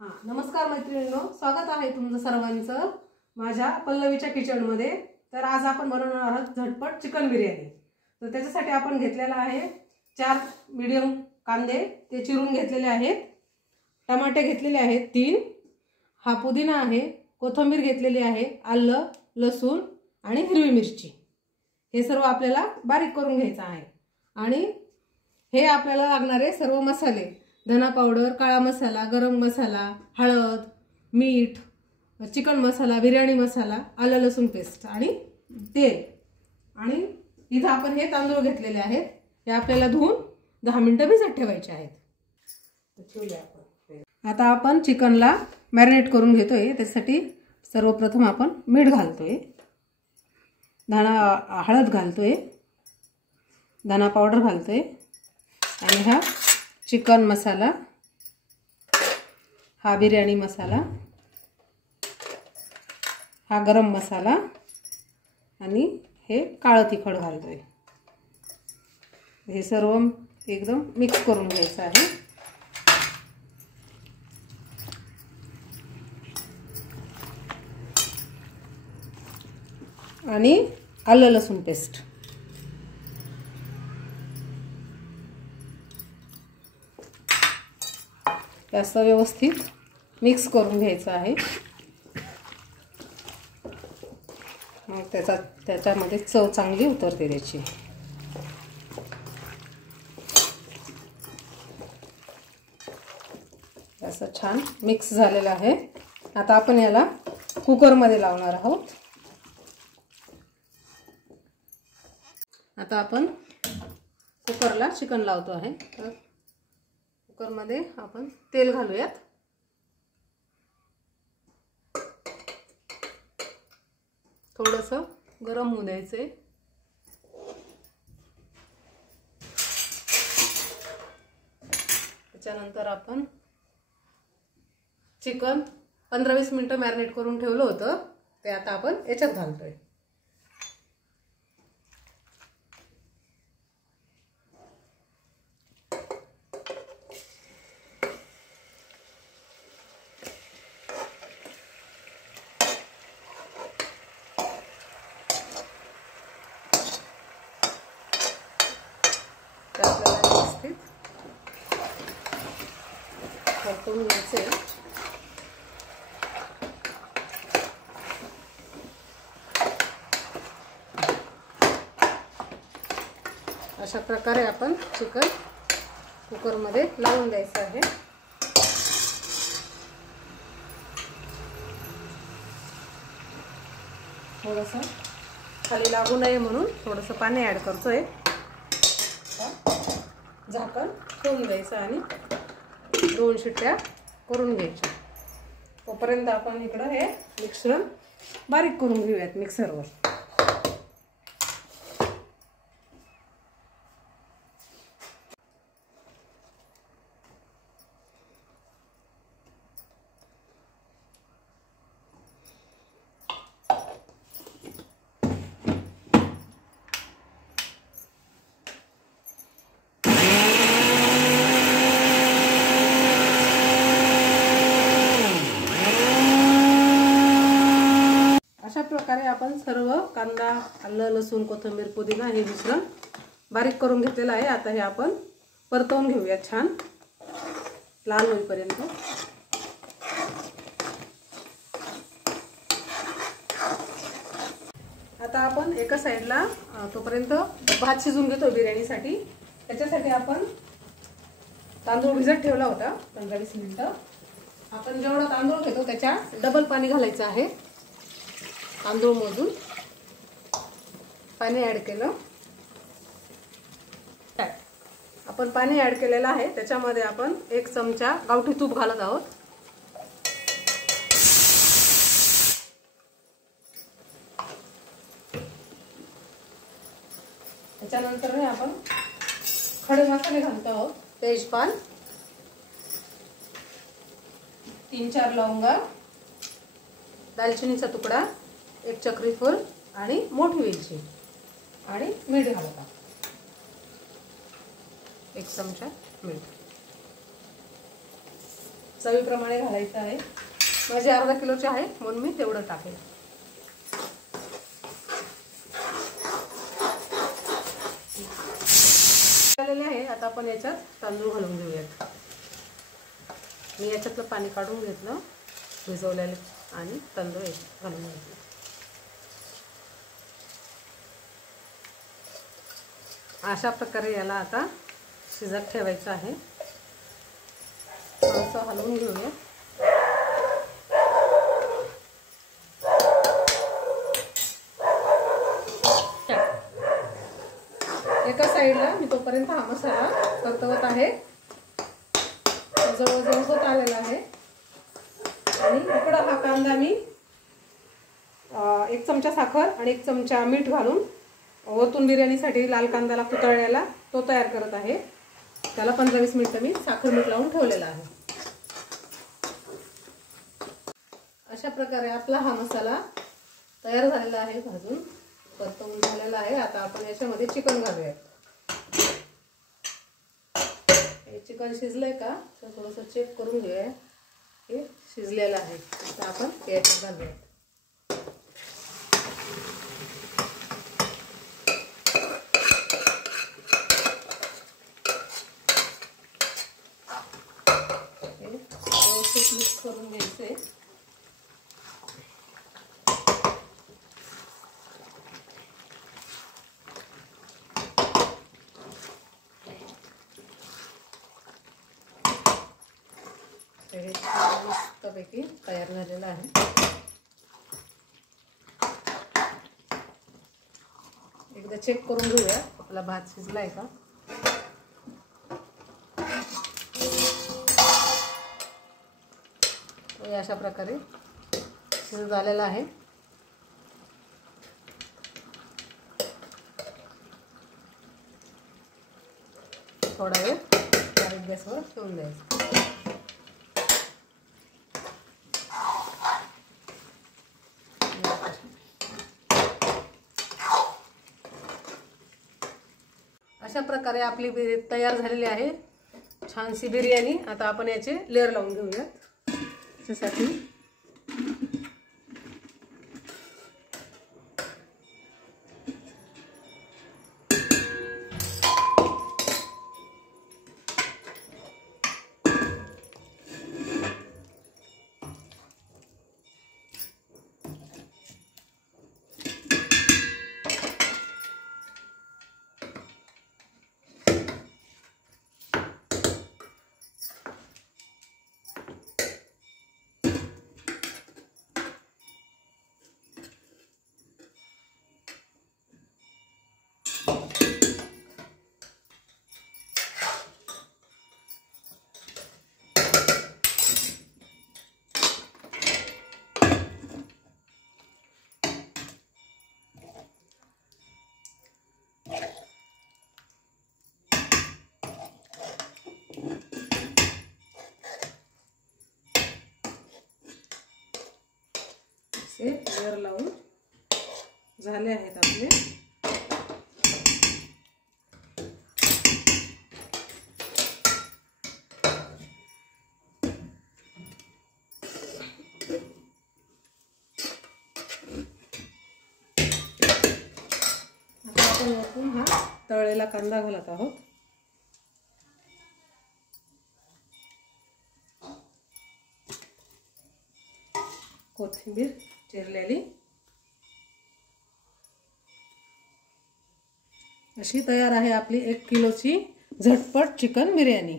नमस्कार मैत्रिणींनो, स्वागत आहे तुमचं सर्वांचं माझ्या पल्लवीच्या किचन मध्ये। तर आज आपण बनवणार आहोत झटपट चिकन बिर्याणी। तर त्याच्यासाठी आपण घेतलेला आहे 4 मीडियम कांदे, ते चिरून घेतलेले आहेत। टमाटे घेतलेले आहेत 3, हा पुदिना आहे, कोथिंबीर घेतलेली आहे, आलं, लसूण आणि हिरवी मिरची। हे सर्व आपल्याला बारीक करून घ्यायचं आहे। आणि हे आपल्याला लागणारे सर्व मसाले, धना पावडर, काळा मसाला, गरम मसाला, हळद, मीठ, चिकन मसाला, बिर्याणी मसाला, आलं लसूण पेस्ट आणि तेल। आणि इथे आपण हे तांदूळ घेतलेले आहेत, हे आपल्याला धुवून 10 मिनिटं भिजत ठेवायचे आहेत। आता आपण चिकनला मॅरिनेट करून घेतोय। त्यासाठी सर्वप्रथम आपण मीठ घालतोय, हळद घालतोय, धना पावडर घालतोय आणि हा चिकन मसाला, हा बिर्याणी मसाला, हा गरम मसाला आणि हे काळं तिखट घालतोय। हे सर्व एकदम मिक्स करून घ्यायचं आहे। आणि आलं लसूण पेस्ट, असं व्यवस्थित मिक्स करून घ्यायचं आहे। मग त्याच्यामध्ये चव चांगली उतरते त्याची। असं छान मिक्स झालेलं आहे। आता आपण याला कुकर मध्ये लावणार आहोत। आता आपण कुकरला चिकन लावतो आहे। तर कुकर मध्ये आपण तेल घालूयात। थोडंसं गरम होऊ द्यायचे। त्याच्यानंतर आपण चिकन 15-20 मिनिटं मॅरिनेट करून ठेवलं होतं, ते आता आपण याच्यात घालतोय। आपल्याला व्यवस्थित परतून घ्यायचे। अशा प्रकारे आपण चिकन कुकर मध्ये लावून द्यायचं आहे। थोडंसं खाली लागू नये म्हणून थोडंसं पाणी ऍड करतोय। झाकण ठेवून द्यायचं आणि 2 शिट्ट्या करून घ्यायच्या। तोपर्यंत आपण इकडं हे मिश्रण बारीक करून घेऊयात मिक्सरवर। अशा प्रकारे आपण सर्व कांदा, आलं, लसूण, कोथिंबीर, पुदिना हे मिश्रण बारीक करून घेतलेलं आहे। आता हे आपण परतवून घेऊया छान लाल होईपर्यंत। आता आपण एका साईडला तोपर्यंत भात शिजून घेतो बिर्याणीसाठी। त्याच्यासाठी आपण तांदूळ भिजत ठेवला होता 15-20 मिनिटं। आपण जेवढा तांदूळ घेतो त्याच्या डबल पाणी घालायचं आहे। तांदूळ मोजून पाणी ऍड केलं। आपण पाणी ऍड केलेलं आहे, त्याच्यामध्ये आपण 1 चमचा गावठी तूप घालत आहोत। त्याच्यानंतर आपण खडे मसाले घालतो आहोत। तेजपान, 3-4 लवंगा, दालचिनीचा तुकडा, 1 चक्री फूल आणि मोठी वेलची आणि मीठ घालता, 1 चमचा मीठ। चवीप्रमाणे घालायचं आहे. माझे अर्धा किलोचे आहे म्हणून मी तेवढं टाकेल. आहे. आता आपण याच्यात तांदूळ घालून घेऊयात. मी याच्यातलं पाणी काढून घेतलं भिजवलेलं आणि तांदूळ घालून घेतले. अशा प्रकारे याला आता शिजत ठेवायचं आहे. थोडंसं हलवून घेऊया. एका साईडला मी तोपर्यंत हा मसाला परतवत आहे. जवळजवळ होत आलेला आहे. आणि इकडं हा कांदा मी 1 चमचा साखर आणि 1 चमचा मीठ घालून ओतून बिर्याणीसाठी लाल कांदा लागतो तळण्याला, तो तयार करत आहे. त्याला 15-20 मिनिटं मी साखर मीठ लावून ठेवलेला आहे. अशा प्रकारे आपला हा मसाला तयार झालेला आहे. भाजून परतवून झालेला आहे. आता आपण याच्यामध्ये चिकन घालूया. हे चिकन शिजलंय का तर थोडंसं चेक करून घेऊया. हे शिजलेलं आहे. आता आपण याच्यात घालूया. मिक्स करून घ्यायचे. हे मस्तपैकी तयार झालेलं आहे. एकदा चेक करून घेऊया आपला भात शिजलाय का. अशा प्रकारे शिजत झालेला आहे. थोडा वेळ बारीक गॅसवर ठेवून द्यायचं. अशा प्रकारे आपली तयार झालेली आहे छानशी बिर्याणी. आता आपण याचे लेअर लावून घेऊया. त्यासाठी असे लेअर लावून झाले आहेत आपले. आता आपण वरतून हा तळलेला कांदा घालत आहोत. कोथिंबीर चिरलेली. अशी तयार आहे आपली 1 किलोची झटपट चिकन बिर्याणी.